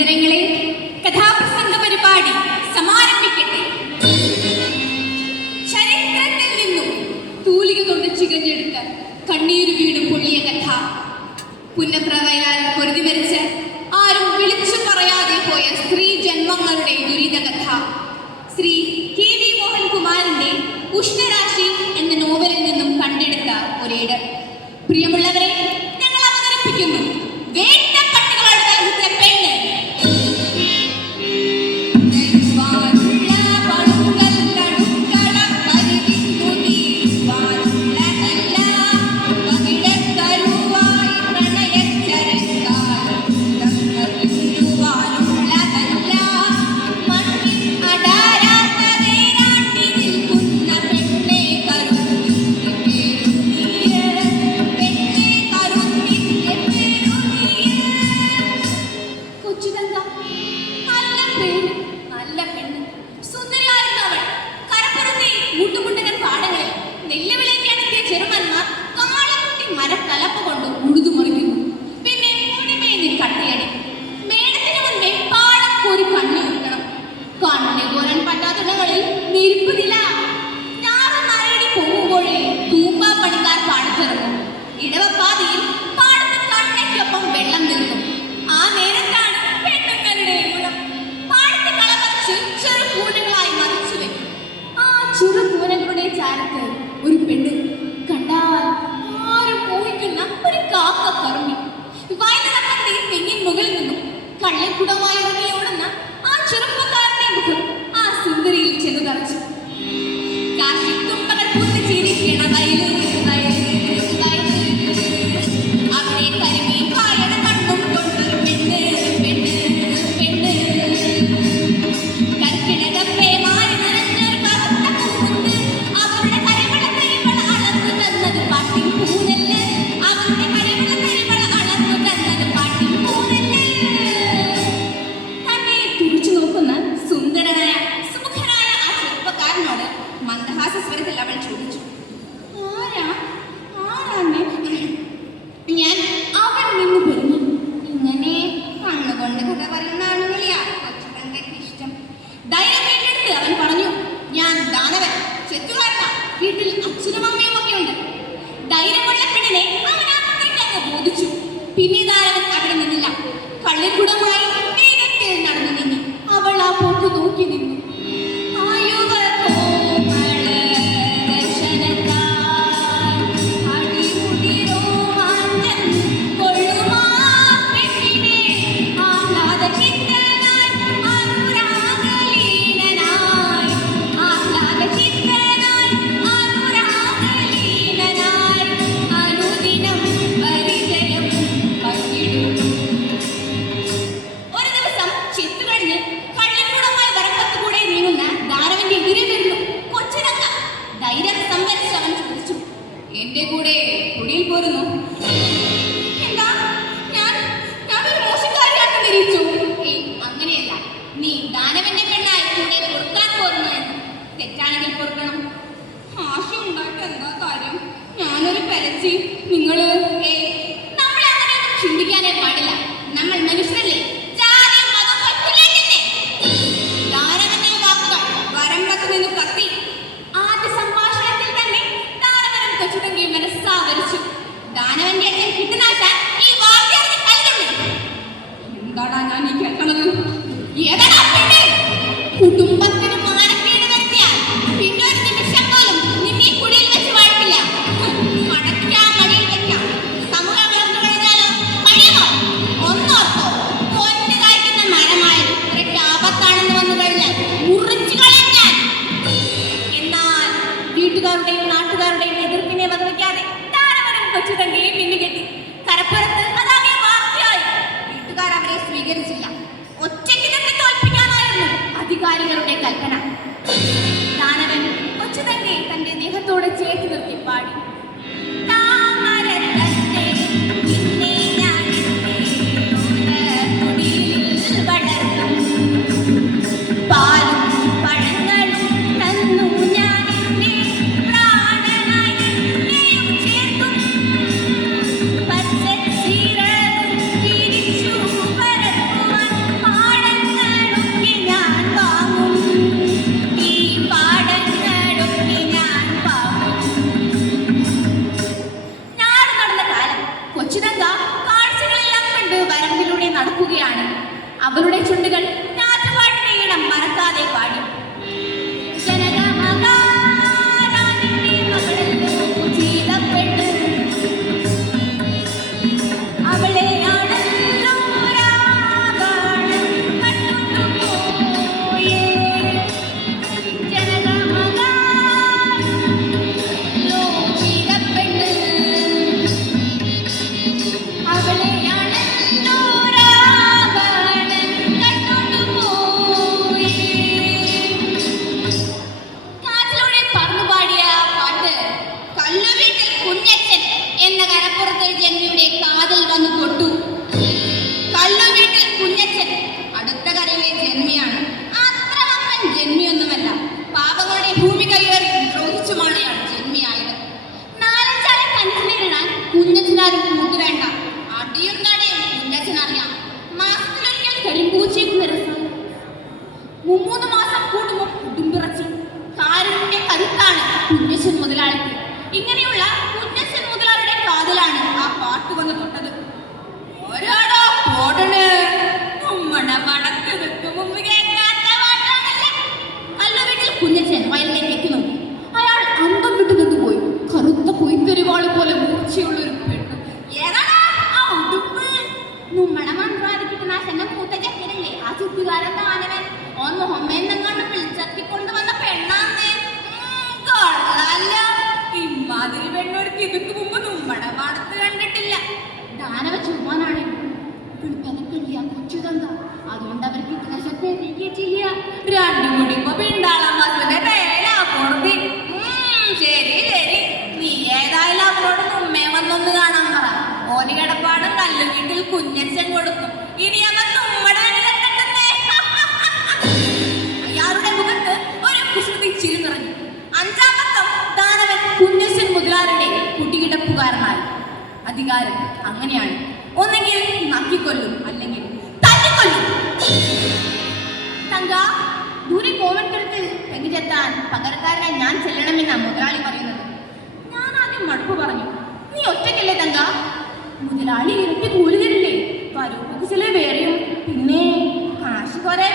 സഹോദരങ്ങളെ കഥാപ്രസംഗ പരിപാടി സമാരംഭിക്കട്ടെ. ചരിത്രത്തിൽ നിന്നും തൂലിക കൊണ്ട് ചികഞ്ഞെടുത്ത് കണ്ണീര് വീടും പൊള്ളിയ കഥ. പുന്നപ്രവയാൽ പൊരുതി മരിച്ച് ആരും വിളിച്ചു പറയാതെ പോയ സ്ത്രീ ജന്മങ്ങളുടെ ദുരിത കഥ. ശ്രീ കെ വി മോഹൻകുമാറിന്റെ ഉഷ്ണരാശി എന്ന നോവലിൽ നിന്നും കണ്ടെടുത്ത ഒരേട്. പ്രിയമുള്ളവരെ ഞങ്ങൾ അവതരിപ്പിക്കുന്നു. ചോദിച്ചു. പിന്നീട് അവിടെ നിന്നില്ല. കള്ളിക്കുടമായി കൊടുക്കണം ഭാഷ ഉണ്ടാക്കി എന്താ കാര്യം? ഞാനൊരു പെരച്ചി. നിങ്ങൾ? നമ്മൾ അങ്ങനെയൊന്നും ചിന്തിക്കാനേ പാടില്ല. നമ്മൾ മനുഷ്യരല്ലേ. ഈ ഞാൻ ഈ കേൾക്കണത് ഏതാണ് കുടുംബത്തിന് ഒറ്റയ്ക്ക് തന്നെ തോൽപ്പിക്കാമായിരുന്നു അധികാരികളുടെ കൽപ്പന. ദാനവൻ കൊച്ചു തന്നെ തന്റെ ദേഹത്തോട് ചേർത്ത് നിർത്തി പാടി. തുല്യ ചുമതലാളിക്ക് ഇങ്ങനെ ആനവ ചുമ്മാനാണ് അതുകൊണ്ട് അവർക്ക് കശത്തെ നീക്കുക രണ്ടും കൂടി ഇപ്പൊ ശരി ശരി. നീ ഏതായാലും അവരോട് ഉമ്മയെ വന്നൊന്ന് കാണാൻ പറ. ഓന് കിടപ്പാടും കല്ലുവീട്ടിൽ കുഞ്ഞച്ചൻ കൊടുക്കും. ഇനി അവർ അധികാരം. അങ്ങനെയാണ്. ഒന്നെങ്കിൽ നക്കിക്കൊല്ലും അല്ലെങ്കിൽ തല്ലിക്കൊല്ലും. തങ്ക ദൂരെ കോവൻതുരത്തിൽ തെങ്ങിച്ചെത്താൻ പകരക്കാരനെ ഞാൻ ചെല്ലണമെന്ന മുതലാളി പറയുന്നത്. ഞാൻ ആദ്യം മടുപ്പ് പറഞ്ഞു. നീ ഒറ്റയ്ക്കല്ലേ തങ്ക? മുതലാളി ഇരട്ടി കൂലി തരില്ലേ വരൂ ചില വേറെയും. പിന്നെ കാശ് കുറേ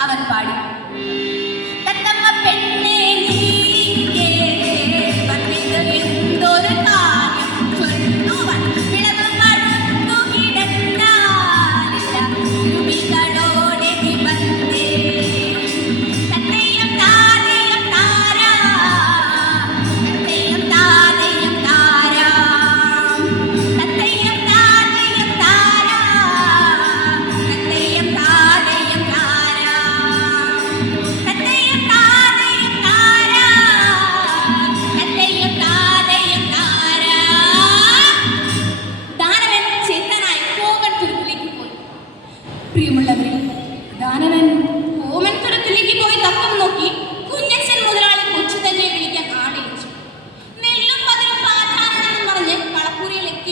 அவர் பாடி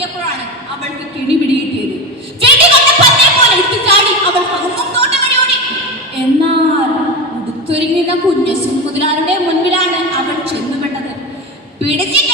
എത്തിയപ്പോഴാണ് അവൾക്ക് കിണി പിടികിട്ടിയത്. ചെടി പോലെ എടുത്തുചാടി അവൾ ഓടി എന്നാൽ ഉടുത്തൊരുങ്ങുന്ന കുഞ്ഞശു മുതലാരുടെ മുൻപിലാണ് അവൾ ചെന്നുപെട്ടത് പിടിച്ചിട്ട്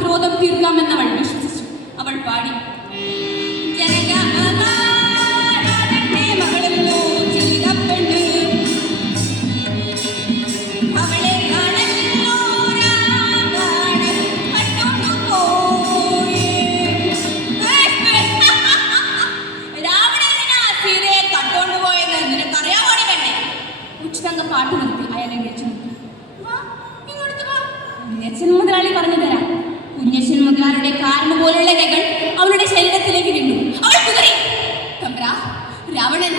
ക്രോധം തീർക്കാമെന്ന് അവൾ വിശ്വസിച്ചു. അവൾ പാടി അവളെ അവളുടെ കാർമ പോലുള്ള ഇലകൾ അവളുടെ ശരീരത്തിലേക്ക് നിന്നു അവൾ കുതിരി. രാവണൻ